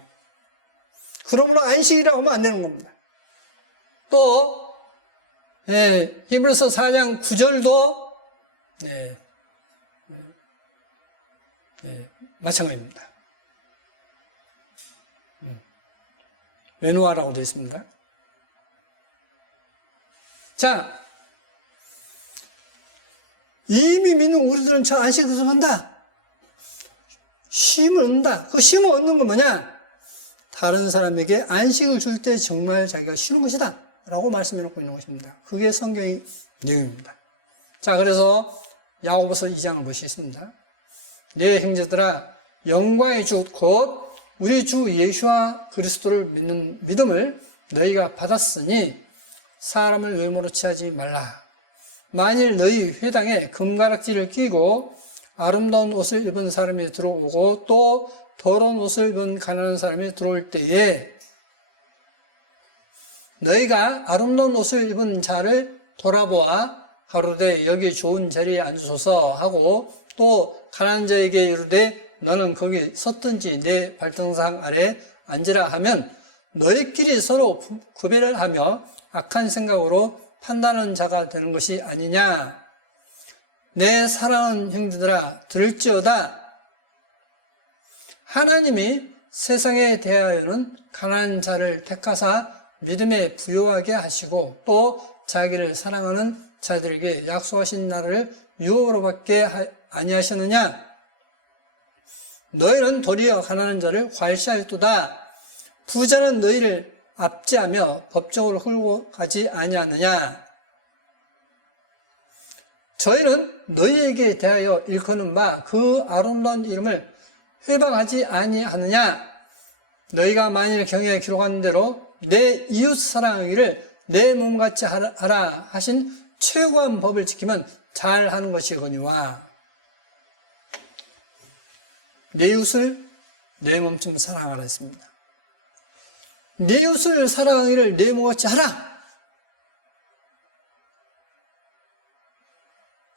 그러므로 안식이라고 하면 안 되는 겁니다. 또 히브리서 4장 9절도 마찬가지입니다. 메노아라고 되어 있습니다. 자, 이미 믿는 우리들은 저 안식을 한다. 쉼을 얻는다. 그 쉼을 얻는 건 뭐냐? 다른 사람에게 안식을 줄 때 정말 자기가 쉬는 것이다. 라고 말씀해 놓고 있는 것입니다. 그게 성경의 내용입니다. 자, 그래서 야고보서 2장을 보시겠습니다. 내 형제들아, 영광의 주 곧 우리 주 예수와 그리스도를 믿는 믿음을 너희가 받았으니 사람을 외모로 취하지 말라. 만일 너희 회당에 금가락지를 끼고 아름다운 옷을 입은 사람이 들어오고 또 더러운 옷을 입은 가난한 사람이 들어올 때에 너희가 아름다운 옷을 입은 자를 돌아보아 가로되 여기 좋은 자리에 앉으소서 하고 또 가난한 자에게 이르되 너는 거기 섰든지 내 발등상 아래 앉으라 하면 너희끼리 서로 구별을 하며 악한 생각으로 판단하는 자가 되는 것이 아니냐. 내 사랑하는 형제들아 들을지어다. 하나님이 세상에 대하여는 가난한 자를 택하사 믿음에 부요하게 하시고 또 자기를 사랑하는 자들에게 약속하신 날을 유업으로 받게 아니하셨느냐. 너희는 도리어 가난한 자를 과시하였도다. 부자는 너희를 압제하며 법적으로 끌고 가지 아니하느냐. 저희는 너희에게 대하여 일컫는 바 그 아름다운 이름을 회방하지 아니하느냐. 너희가 만일 경에 기록한 대로 내 이웃 사랑하기를 내 몸같이 하라 하신 최고한 법을 지키면 잘하는 것이거니와. 내 이웃을 내 몸처럼 사랑하라 했습니다. 내 이웃을 사랑하기를 내 몸같이 하라.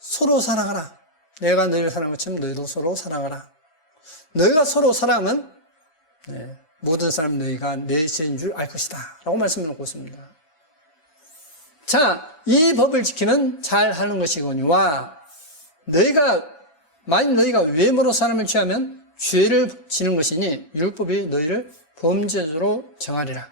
서로 사랑하라. 내가 너희를 사랑한 것처럼 너희도 서로 사랑하라. 너희가 서로 사랑하면 모든 사람 너희가 내 죄인 줄 알 것이다 라고 말씀을 놓고 있습니다. 자, 이 법을 지키면 잘하는 것이거니와 만일 너희가 외모로 사람을 취하면 죄를 지는 것이니 율법이 너희를 범죄자로 정하리라.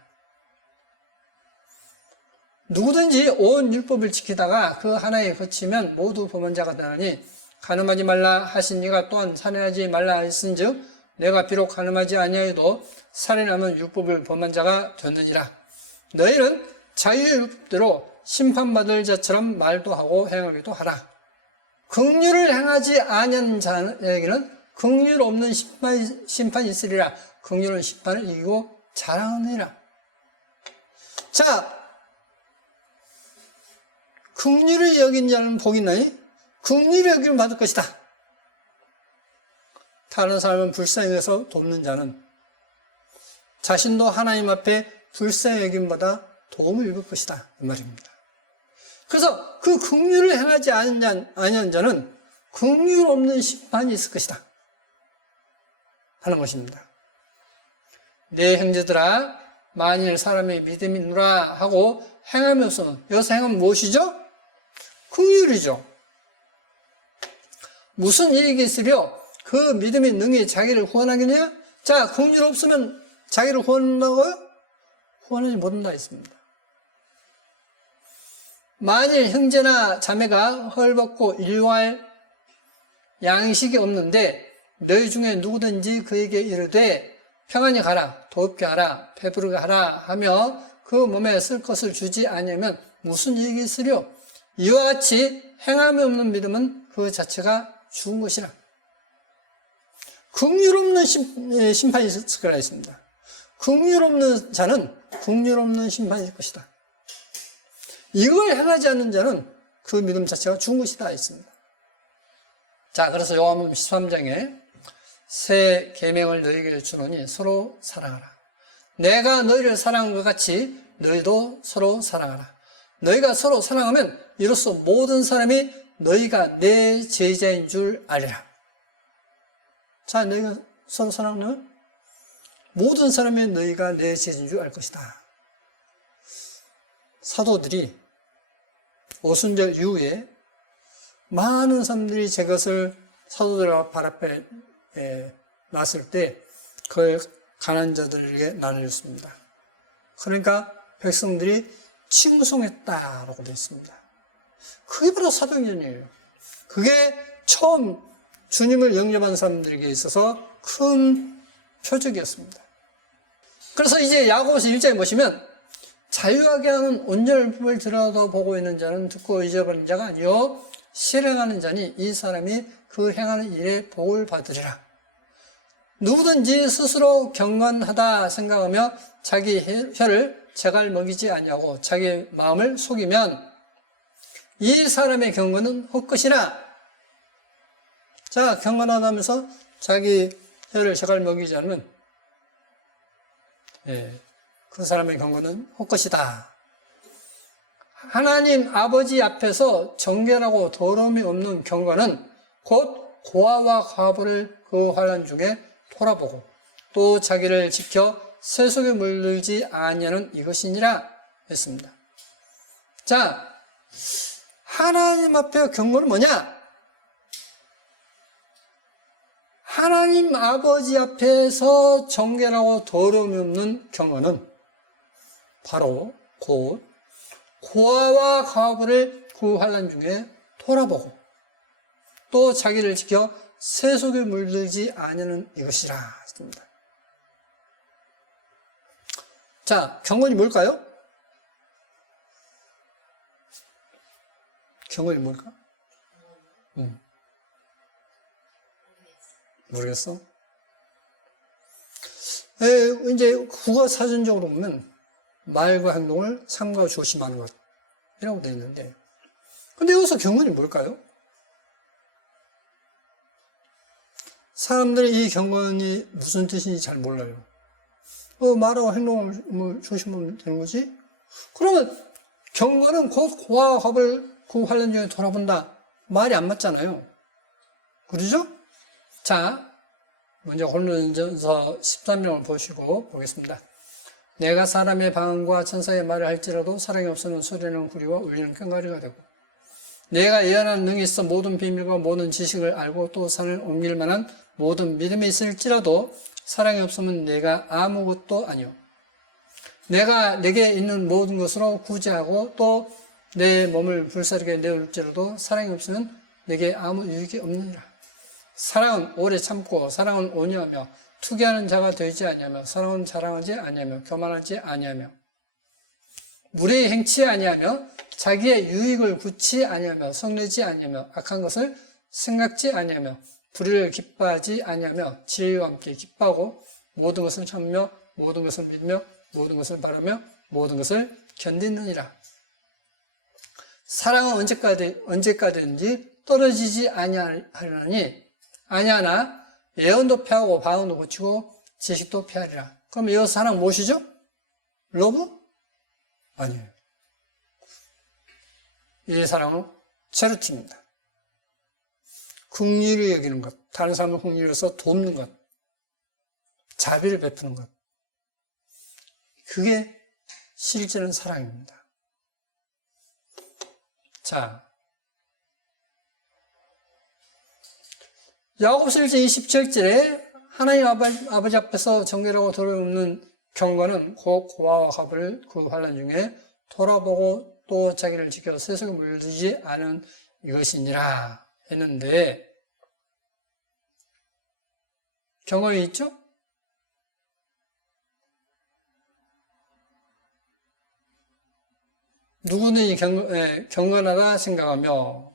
누구든지 온 율법을 지키다가 그 하나에 그치면 모두 범한 자가 되나니 간음하지 말라 하신 이가 또한 살인하지 말라 하신즉 내가 비록 간음하지 아니하여도 살인하면 율법을 범한 자가 되느니라. 너희는 자유의 율법대로 심판받을 자처럼 말도 하고 행하기도 하라. 긍휼을 행하지 아니하는 자에게는 긍휼 없는 심판이 있으리라. 긍휼은 심판을 이기고 자랑하느니라. 자, 긍휼을 여긴 자는 복이 있나니? 긍휼을 여기면 받을 것이다. 다른 사람은 불쌍히 여겨서 돕는 자는 자신도 하나님 앞에 불쌍히 여김보다 도움을 입을 것이다. 이 말입니다. 그래서 그 긍휼을 행하지 아니한 자는 긍휼 없는 심판이 있을 것이다 하는 것입니다. 내 형제들아, 만일 사람의 믿음이 있노라 하고 행함이 없으면, 여기서 행함은 무엇이죠? 긍휼이죠. 무슨 이익이 있으려 그 믿음이 능히 자기를 구원하겠느냐? 자, 긍휼 없으면 자기를 구원한다고요? 구원하지 못한다 했습니다. 만일 형제나 자매가 헐벗고 일용할 양식이 없는데 너희 중에 누구든지 그에게 이르되 평안히 가라, 덥게 하라, 배부르게 하라 하며 그 몸에 쓸 것을 주지 아니하면 무슨 이익이 있으려? 이와 같이 행함이 없는 믿음은 그 자체가 죽은 것이라. 긍휼 없는 심판이 있을 거라 했습니다. 긍휼 없는 자는 긍휼 없는 심판이 있을 것이다. 이걸 행하지 않는 자는 그 믿음 자체가 죽은 것이다 했습니다. 자, 그래서 요한복음 13장에 새 계명을 너희에게 주노니 서로 사랑하라. 내가 너희를 사랑한 것 같이 너희도 서로 사랑하라. 너희가 서로 사랑하면 이로써 모든 사람이 너희가 내 제자인 줄 알리라. 자, 너희가 서로 사랑하면 모든 사람이 너희가 내 제자인 줄 알 것이다. 사도들이 오순절 이후에 많은 사람들이 제 것을 사도들과 발 앞에 놨을 때 그걸 가난한 자들에게 나눠줬습니다. 그러니까 백성들이 칭송했다라고 되어 있습니다. 그게 바로 사도행전이에요. 그게 처음 주님을 영접한 사람들에게 있어서 큰 표적이었습니다. 그래서 이제 야고보서 1장에 보시면 자유하게 하는 온전을 들여다보고 있는 자는 듣고 잊어버린 자가 아니요 실행하는 자니 이 사람이 그 행하는 일에 복을 받으리라. 누구든지 스스로 경건하다 생각하며 자기 혀를 재갈 먹이지 아니하고 자기 마음을 속이면 이 사람의 경건은 헛것이나. 자, 경건하다면서 자기 혀를 재갈 먹이지 않으면 그 사람의 경건은 헛것이다. 하나님 아버지 앞에서 정결하고 더러움이 없는 경건은 곧 고아와 과부를 그 환난 중에 돌아보고 또 자기를 지켜 새 속에 물들지 아니하는 이것이니라 했습니다. 자, 하나님 앞에 경건은 뭐냐? 하나님 아버지 앞에서 정결하고 더러움이 없는 경건은 바로 곧 고아와 과부를 그 환난 중에 돌아보고 또 자기를 지켜 새 속에 물들지 아니하는 이것이라 했습니다. 자, 경건이 뭘까요? 경건이 뭘까? 모르겠어? 이제 국어 사전적으로 보면 말과 행동을 삼가 조심하는 것이라고 되어 있는데, 근데 여기서 경건이 뭘까요? 사람들이 이 경건이 무슨 뜻인지 잘 몰라요. 말하고 행동을 조심하면 되는 거지? 그러면 경건은 곧 고아와 과부를 그 환난 중에 돌아본다. 말이 안 맞잖아요. 그러죠? 자, 먼저 고린도전서 13장을 보겠습니다. 내가 사람의 방언과 천사의 말을 할지라도 사랑이 없으면 소리는 구리와 울리는 꽹과리가 되고, 내가 예언하는 능이 있어 모든 비밀과 모든 지식을 알고 또 산을 옮길 만한 모든 믿음이 있을지라도 사랑이 없으면 내가 아무것도 아니오. 내게 있는 모든 것으로 구제하고 또 내 몸을 불사르게 내올지라도 사랑이 없으면 내게 아무 유익이 없느니라. 사랑은 오래 참고 사랑은 온유하며 투기하는 자가 되지 아니하며 사랑은 자랑하지 아니하며 교만하지 아니하며 무례히 행치 아니하며 자기의 유익을 굳지 아니하며 성내지 아니하며 악한 것을 생각지 아니하며 불의를 기뻐하지 아니하며 진리와 함께 기뻐하고 모든 것을 참으며 모든 것을 믿으며 모든 것을 바라며 모든 것을 견디느니라. 사랑은 언제까지든지 떨어지지 아니하려니 아니하나 예언도 피하고 바운도 고치고 지식도 피하리라. 그럼 이 사랑 무엇이죠? 러브? 아니에요. 이 사랑은 체르티입니다. 긍휼히 여기는 것, 다른 사람을 긍휼히 여겨서 돕는 것, 자비를 베푸는 것. 그게 실제는 사랑입니다. 자, 야고보서 1장 27절에 하나님 아버지 앞에서 정결하고 더러움없는 경건은 곧 고아와 가부를 그 환난 중에 돌아보고 또 자기를 지켜 세속에 물들지 않은 이것이니라 했는데, 경건이 있죠? 누구든지 경건하다 생각하며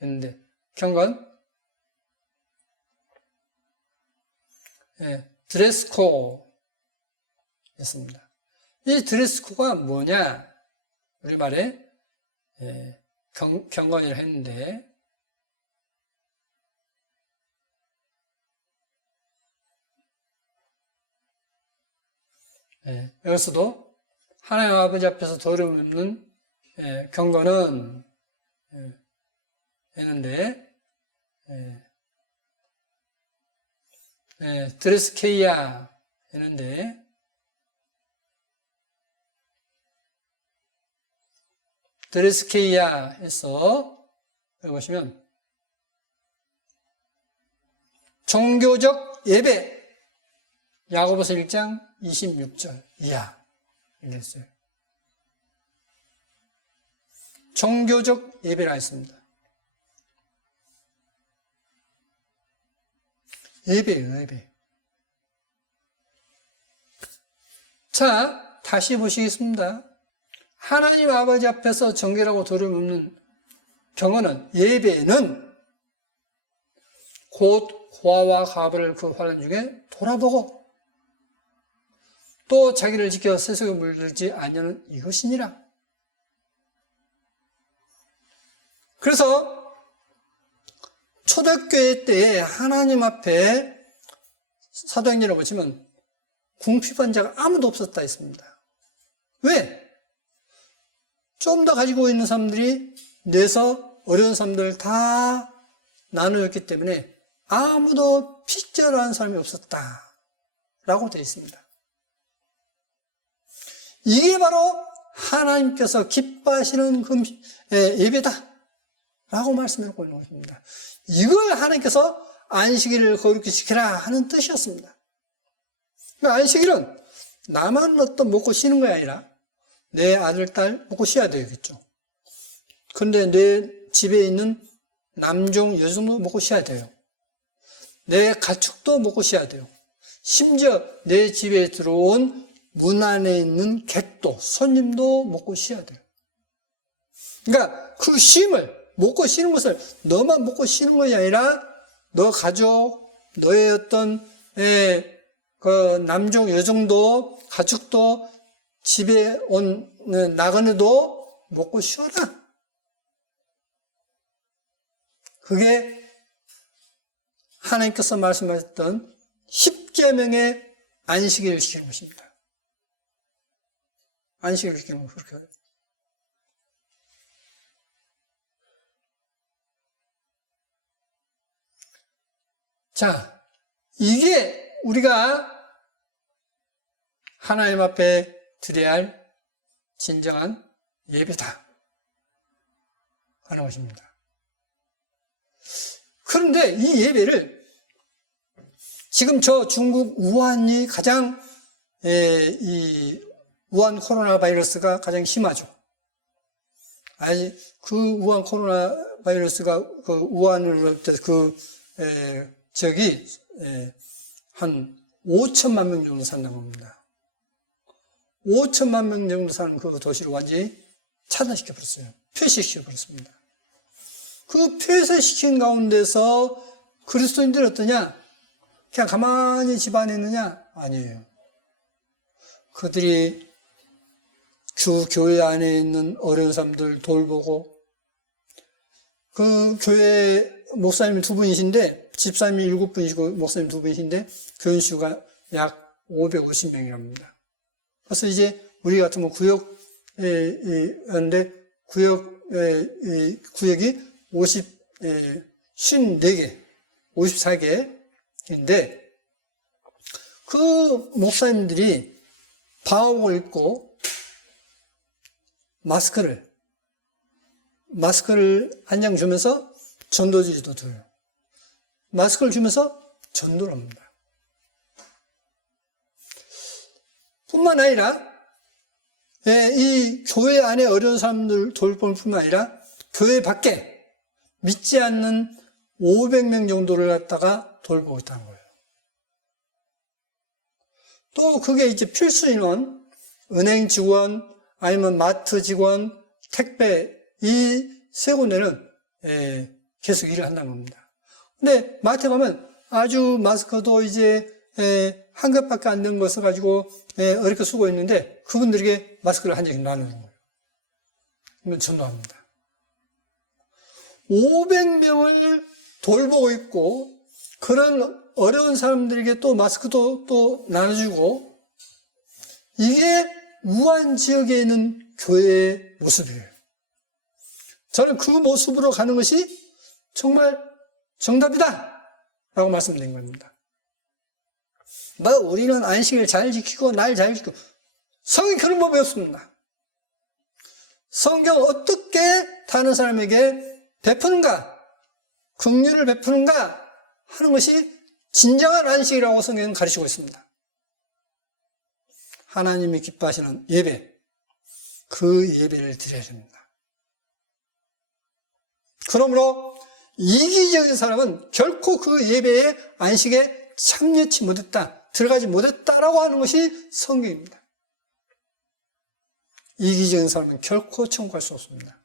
했는데, 경건? 드레스코 였습니다. 이 드레스코가 뭐냐? 우리말에 경건이라 했는데, 여기서도 하나님 아버지 앞에서 더러움 없는 경건은 했는데, 드레스케이아 했는데, 드레스케이아 해서 여기 보시면 종교적 예배, 야고보서 1장 26절 이하 이랬어요. 종교적 예배라 했습니다. 예배예요, 예배. 자, 다시 보시겠습니다. 하나님 아버지 앞에서 정결하고 더러움 없는 경건은, 예배는 곧 고아와 가부를 그 환난 중에 돌아보고 또 자기를 지켜 세속에 물들지 아니하는 이것이니라. 그래서 초대교회 때에 하나님 앞에 사도행전을 보시면 궁핍한 자가 아무도 없었다 했습니다. 왜? 좀 더 가지고 있는 사람들이 내서 어려운 사람들 다 나누었기 때문에 아무도 핍절한 사람이 없었다라고 되어 있습니다. 이게 바로 하나님께서 기뻐하시는 예배다라고 말씀하고 있는 것입니다. 이걸 하나님께서 안식일을 거룩히 지키라 하는 뜻이었습니다. 그러니까 안식일은 나만 어떤 먹고 쉬는 게 아니라 내 아들, 딸 먹고 쉬어야 되겠죠. 그런데 내 집에 있는 남종, 여종도 먹고 쉬어야 돼요. 내 가축도 먹고 쉬어야 돼요. 심지어 내 집에 들어온 문 안에 있는 객도, 손님도 먹고 쉬어야 돼요. 그러니까 그 쉼을, 먹고 쉬는 것을 너만 먹고 쉬는 것이 아니라 너 가족, 너의 어떤 그 남종, 여종도, 가축도, 집에 온 나그네도 먹고 쉬어라. 그게 하나님께서 말씀하셨던 10계명의 안식일을 지키는 것입니다. 안식일을 지키는 거 그렇게 해요. 자, 이게 우리가 하나님 앞에 드려야 할 진정한 예배다 하는 것입니다. 그런데 이 예배를 지금 저 중국 우한이 가장 우한 코로나 바이러스가 가장 심하죠. 아니, 그 우한 코로나 바이러스가 그 우한으로 한 5천만 명 정도 산다고 합니다. 5천만 명 정도 사는 그 도시를 완전히 차단시켜버렸어요. 폐쇄시켜버렸습니다. 그 폐쇄시킨 가운데서 그리스도인들이 어떠냐? 그냥 가만히 집 안에 있느냐? 아니에요. 그들이 교회 안에 있는 어려운 사람들 돌보고, 그 교회 목사님이 2분이신데, 집사님이 7분이시고, 목사님 2분이신데, 교인 수가 약 550명이랍니다. 그래서 이제 우리 같으면 구역인데, 구역이 54개, 54개인데, 그 목사님들이 방화복을 입고 마스크를 한 장 주면서 전도지도 줘요. 마스크를 주면서 전도를 합니다. 뿐만 아니라 이 교회 안에 어려운 사람들 돌볼 뿐만 아니라 교회 밖에 믿지 않는 500명 정도를 갖다가 돌보고 있다는 거예요. 또 그게 이제 필수 인원, 은행 직원, 아니면 마트 직원, 택배, 이 세 군데는 계속 일을 한다는 겁니다. 근데 마트에 가면 아주 마스크도 이제 한 겹밖에 안 된 거 써가지고 어렵게 쓰고 있는데 그분들에게 마스크를 한 장씩 나누는 거예요. 그러면 전도합니다. 500명을 돌보고 있고 그런 어려운 사람들에게 또 마스크도 또 나눠주고, 이게 우한 지역에 있는 교회의 모습이에요. 저는 그 모습으로 가는 것이 정말 정답이다 라고 말씀드린 겁니다. 우리는 안식일 잘 지키고 날 잘 지키고, 성경이 그런 법이 없습니다. 성경 어떻게 다른 사람에게 베푸는가, 긍휼을 베푸는가 하는 것이 진정한 안식이라고 성경은 가르치고 있습니다. 하나님이 기뻐하시는 예배, 그 예배를 드려야 됩니다. 그러므로 이기적인 사람은 결코 그 예배의 안식에 참여치 못했다, 들어가지 못했다라고 하는 것이 성경입니다. 이기적인 사람은 결코 천국할 수 없습니다.